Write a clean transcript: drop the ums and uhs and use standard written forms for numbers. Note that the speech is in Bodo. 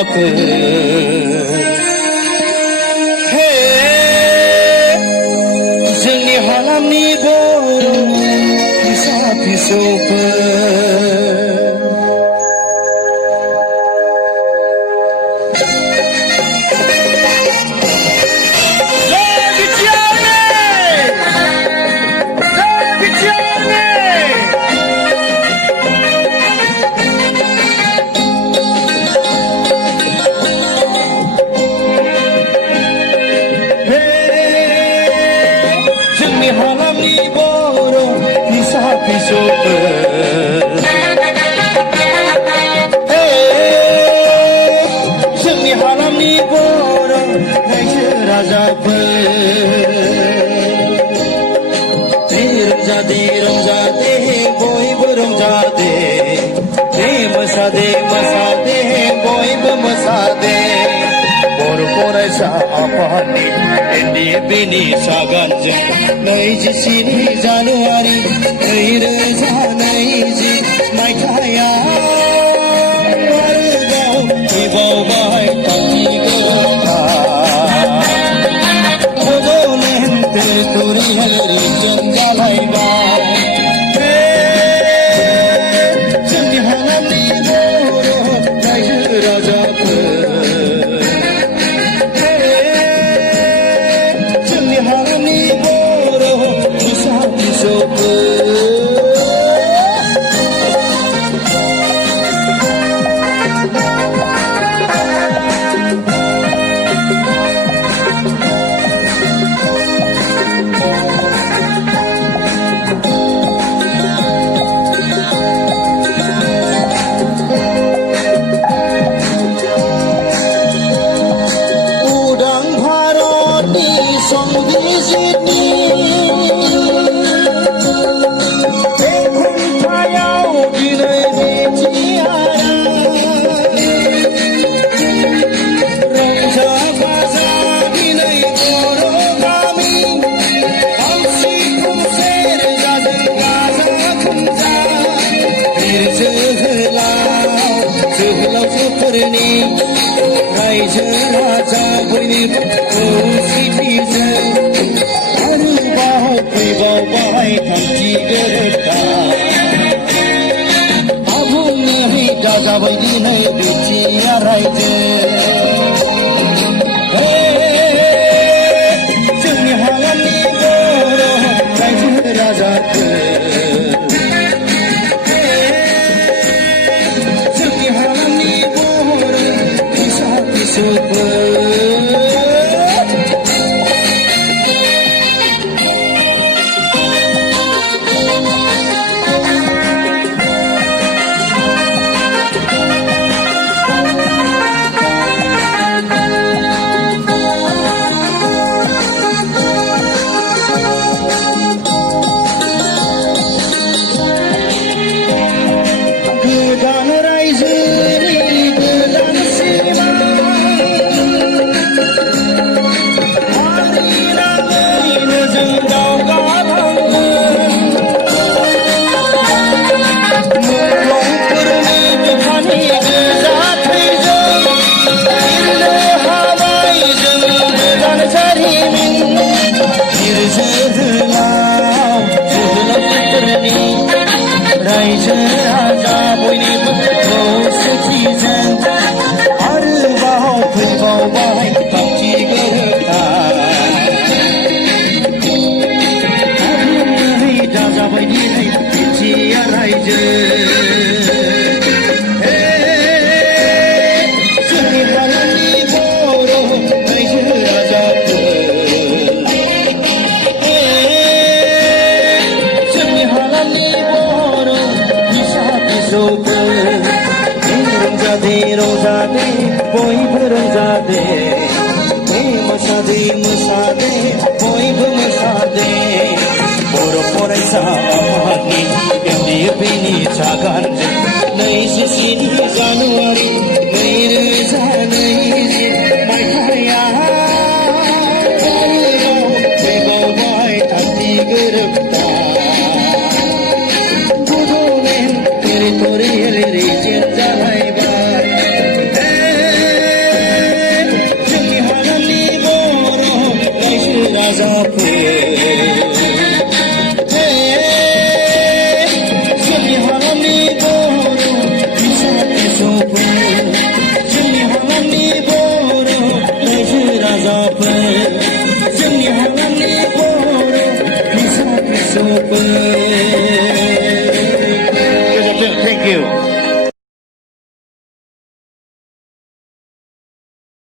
राजाफोर हे जोंनि हालामनि बर' फिसा फिसौफोर हालामनि बर' फिसा फिसौफोर जोंनि हालामनि बर' रायजो राजाफोर रंजादे रंजादे बयबो रंजादे मोसादे मोसादे बयबो मोसादे बर' फरायसा आफादनि NDFनि सागानजों 27 जानुवारि 2020 मायथाइयाव आरोबाव फैबावबाय थांखि गोरोबथा बड'लेण्ड टेरिट'रियेल रिजन जालायबाय जोंनि हालामनि बर' रायजो राजाफोर रायजो राजा बयनिबो खौसेथिजों आरोबाव फैबावबाय थांखि गोरोबथा आबुङै दाजाबाय दिनै बिटिआर रायजो जोंनि हालामनि बर' रायजो राजाफोर रायजो राजा बयनिबो खौसेथिजों आरोबाव फैबावबाय थांखि गोरोबथा आबुङै दाजाबाय दिनै बिटिआर रायजो जोंनि हालामनि बर' रायजो राजाफोर जोंनि हालामनि रंजादे रंजादे बयबो रंजादे मोसादे मोसादे बयबो मोसादे बर' फरायसा आफादनि NDFनि सागानजों 27 जानुवारि